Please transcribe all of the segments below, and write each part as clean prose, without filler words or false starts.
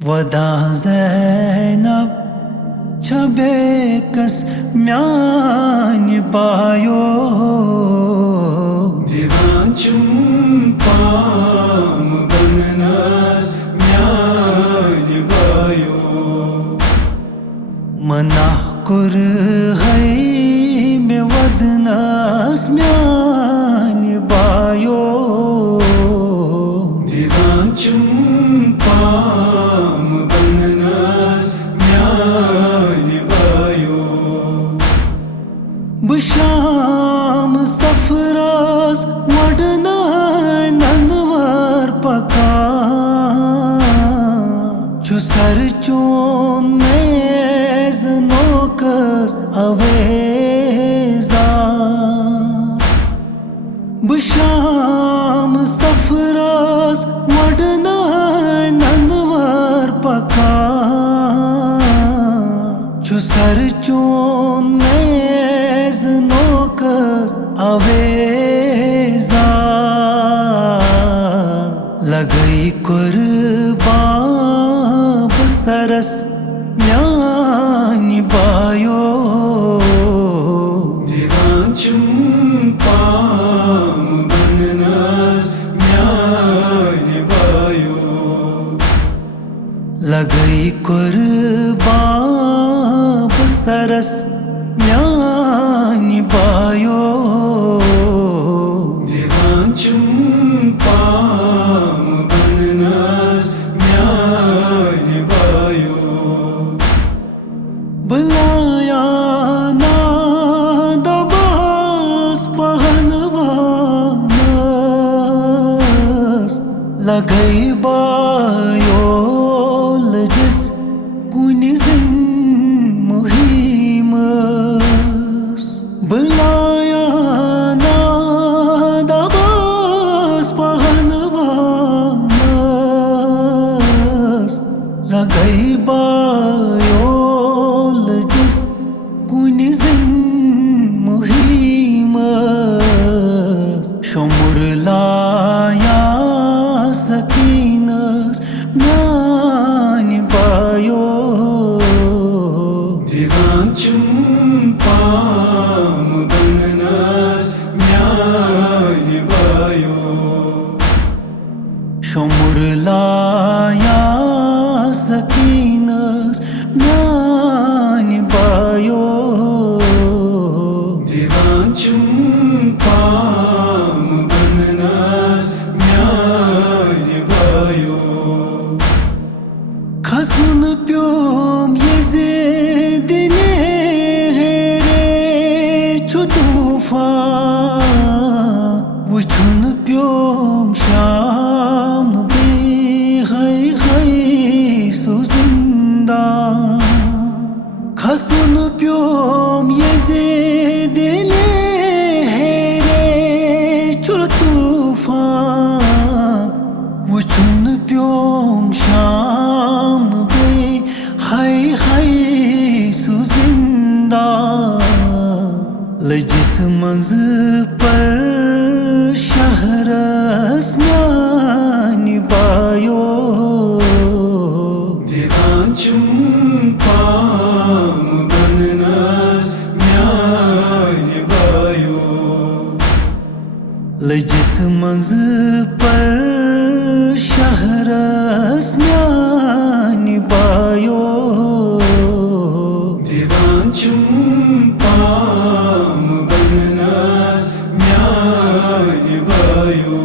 वदा ज़ैनब छबेकस म्यानि पायो दिवान छुम palm बननस म्यानि bio मना कुर है में वदनस म्यानि बायो दिवान छुम पाम बननस म्यानि बायो बशाम सफरस वडना नंदवर पका जो सर चोन नेज नोकस अवेजा बशाम सफरस वडना नंदवर पका जो सर चोन नेज नोकस अवेजा लगई कुर्बान बसरस म्यानि बायो दिवान छुम पाम बननस म्यानि बायो लगई कुर्बान बसरस म्यानि बायो दिवान छुम पाम बननस म्यानि बायो बुलाया ना दबास पहलवानस लगई बायो लजिस कुनि जिन मुहिमस बुलाया ना दबास पहलवानस लगई बायो लजिस कुनि जिन मुहिमस शमुर लाया सकीनस म्यानि बायो दिवान छुम पाम बननस म्यानि बायो शमुर लाया सकीनस म्यानि बायो दिवान छुम पाम बननस म्यानि बायो खसन प्योम यज़ीदिने हेरे छु तूफान वुछुन प्योम शाम बे है सु जिंदान खसन प्योम यज़ीदिने हेरे छु तूफान वुछुन प्योम शाम बे है सु जिंदान लजिस मंज पर शहरस म्यानि बायो दिवान छुम पाम बननस म्यानि बायो लजिस मंज पर शहरस म्यानि बायो दिवान छुम पाम बननस म्यानि बायो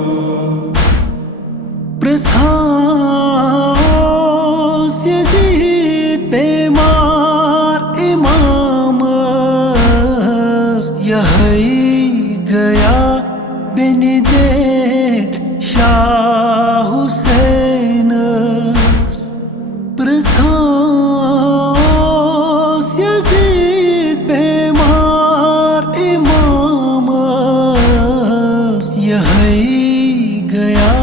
प्रसास यज़ीद बेमार इमामस यही गया बेनिदेत शाह हुसैनस प्रसास यज़ीद बेमार इमामस यही गया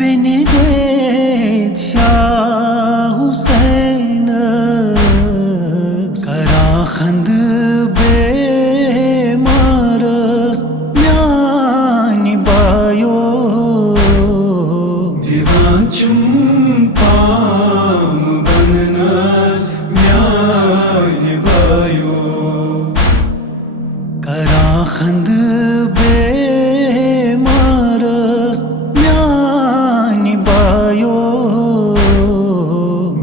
बेनिदेत शाह हुसैनस करा खंद बेमारस म्यानि खंद बे मारस म्यानि बायो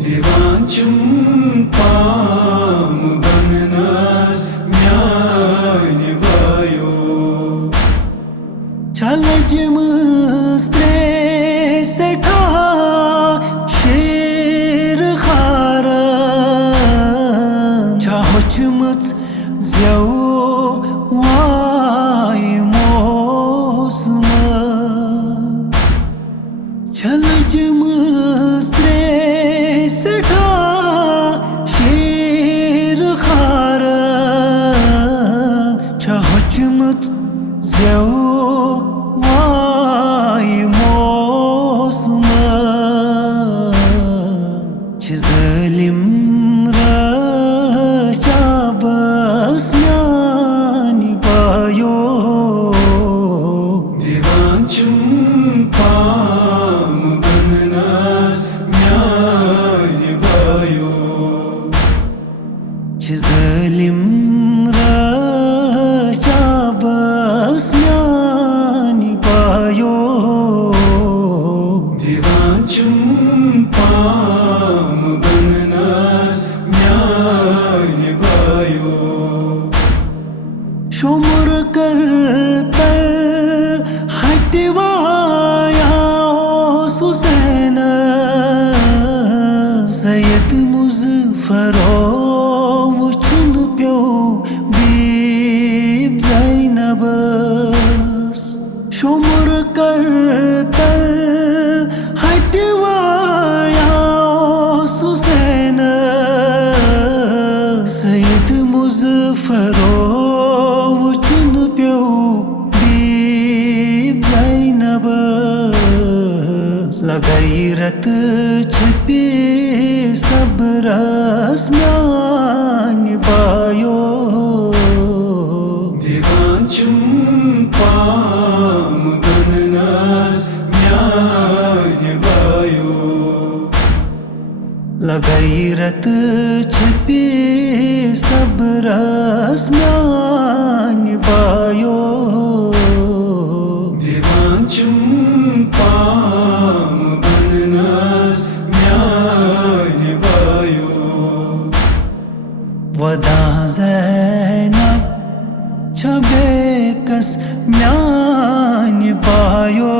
दिवान चुम पाम बननास म्यानि बायो चलजमस्त्रे सेठा शेर खार चाहोचमच ज्यो वाय मौसम चलजमस्त्रे सेठा शेर खार चाहोचमच ज्यो वाय मौसम zalim racabas म्यानि बायो दिवान चुम पाम बननास म्यानि बायो zalim racabas म्यानि बायो दिवान चुम पाम बननास म्यानि बायो शुमर करतल हटवाया हुसैन सैयद मुज़फ़रो वुचुन प्यो बीब ज़ैनबस शुमर करतल हटवाया हुसैन सैयद मुज़फ़रो गैरत छपे सबरस म्यानि बायो दिवान चुम पाम बननास म्यानि बायो गैरत छपे सबरस म्यानि बायो दिवान चुम पाम बननास म्यानि बायो वदा ज़ैनब छबे कस म्यानि बायो